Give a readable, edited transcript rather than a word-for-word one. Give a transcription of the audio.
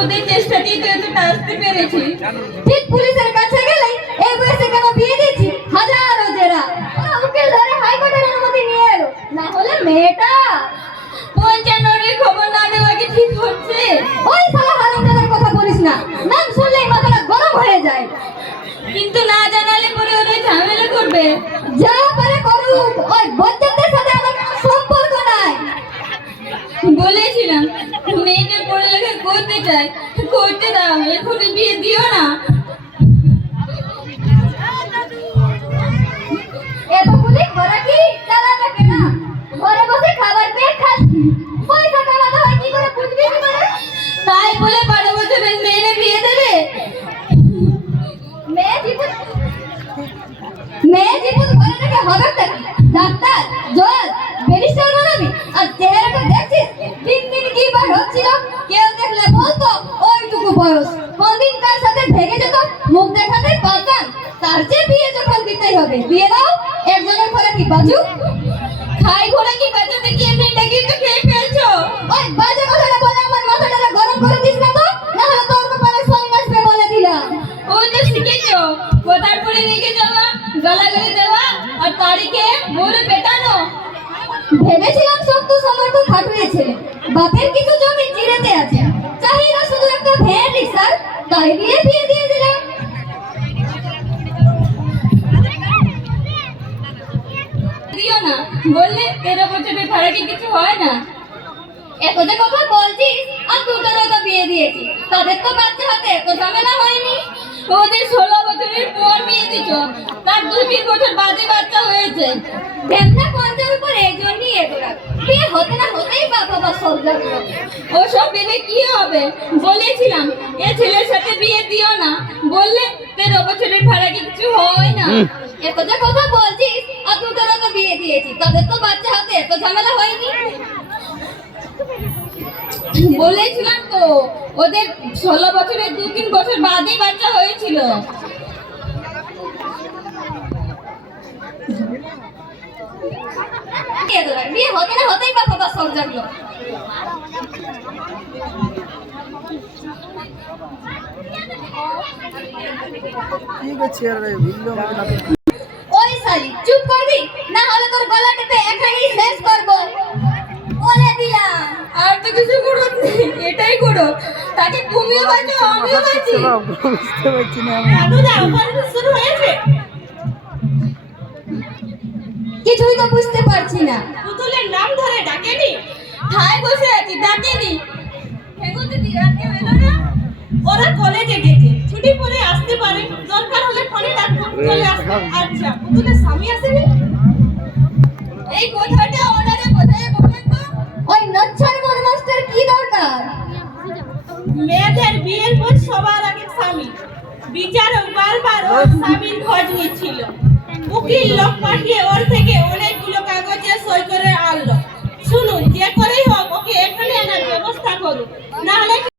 ওদের চেষ্টাতেই তো এতটা আসতে পেরেছি। ঠিক পুলিশের কাছে গেলেই এই বয়সে কেন বিয়ে দিয়েছি হাজারো জেরা। ওরা উকিল ধরে হাইকোর্টের অনুমতি নিয়ে এলো, না হলে মেয়েটা পঞ্চাননের খবর না দেওয়া কি ঠিক হচ্ছে? ওই শালা হারামজাদার কথা বলিস না, নাম শুনলেই মাথাটা গরম হয়ে যায়। কিন্তু না জানালে পরে ওরা ঝামেলা করবে। যা পারে করুক, ওই বজ্জাতদের সাথে আমার কোনো সম্পর্ক নাই। বলেছিলাম মেয়েটা পড়ালেখা করতে চায়, করতে দাও, এখনই বিয়ে দিও না। এতগুলি ঘোরা কি চালাবে কেনা? ঘরে বসে খাবার পেয়ে খাচ্ছি, পয়সা কামাতে হয় কি করে বুঝবি কি করে? তাই বলে 12 বছরের মেয়েরে বিয়ে দেবে? মেয়ে জীবন ঘরে রেখে হবে কি? ডাক্তার, জজ, ব্যারিস্টার বানাবি? আর চেহারাটা দেখছিস দিন দিন কি বার হচ্ছিল, কেউ দেখলে বলতো ওইটুকু বয়স, কোনদিন কার সাথে ভেগে যেত, মুখ দেখাতেই পারতাম। তার চেয়ে বিয়ে যখন দিতেই হবে বিয়ে দাও। একজনের ঘরে কি বাজু? খাই ঘোড়া কি বাঁচাতে গিয়ে মেয়েটাকে তো খেয়ে ফেলছো। ওই বাজে কথাটা বলে আমার মাথাটা গরম করে দিস না তো, না হলে তোর কপালে সঙ্গ আসবে বলে দিলাম। ওই তো শিখেছো কোথার পরে রেখে যাওয়া, গালাগালি দেওয়া আর তারিখে বলে পেটানো। ভেবেছিলাম শক্ত সমর্থ খাটুয়ে ছেলে, বাপের কিছু জমি চিরেতে আছে, চাহিদা শুধু একটা ভ্যান রিক্সার, তাই দিয়ে বিয়ে দিয়ে দিলাম। দিও না বললে 13 বছরের ভাড়া কি কিছু হয় না? একদা কথা বলছিস, আর দুটোরও তো বিয়ে দিয়েছি, তাদের তো বাচ্চা হাতে এত ঝামেলা হয়নি। ওদের 16 বছরের পর বিয়ে দিচ্ছ, তার 2-3 বছর বাদে বাচ্চা হয়েছে। ঢেমনা পঞ্চার উপর এই জন্যই এত রাগ, বিয়ে হতে না হতেই বাবা সব লাগলো। ওসব ভেবে কি হবে? বলেছিলাম এ ছেলের সাথে বিয়ে দিও না, বললে 13 বছরের ভাড়া কি কিছু হয় না। একদা কথা বলছিস, আর দুটোরও তো বিয়ে দিয়েছি, তাদের তো বাচ্চা হাতে এত ঝামেলা হয়নি। বলেছিলাম তো ওদের 16 বছরের 2-3 বছর বাদেই বাচ্চা হয়েছিল। বিয়ে হতে না হতেই বাবা সব জানলো। ওই শালি চুপ করবি, না হলে তোর গলা টিপে এখানেই শেষ করবো বলে দিলাম। আর তো কিছু করো, এটাই করো, তাকে তুমিও বাঁচো আমিও বাঁচি। বুঝতে পারছি না দাদুদা অপারেশন শুরু হয়েছে? কিছুই তো বুঝতে পারছি না। পুতুলের নাম ধরে ডাকেনি? ঠায় বসে আছি, ডাকেনি। এগোতে দি রাতে হলো না? ওরা কলেজে গেছে, ছুটি পরে আসতে পারে, দরকার হলে ফোনে ডাকবো, চলে আসবে। আচ্ছা পুতুলের স্বামী আসেনি? এই কথাটা ওনারে বোঝায় বলেন তো। ওই নচ্ছার বদমাস্টার কি দরকার? মেয়েদের বিয়ের পর সবার আগে স্বামী, বিচারক বারবার ওর স্বামীর খোঁজ নিচ্ছিল। উকিল লোক পাঠিয়ে ওর থেকে অনেকগুলো কাগজে সই করে আনলো। শুনুন, যে করেই হোক ওকে এখানে আনার ব্যবস্থা করুন, না হলে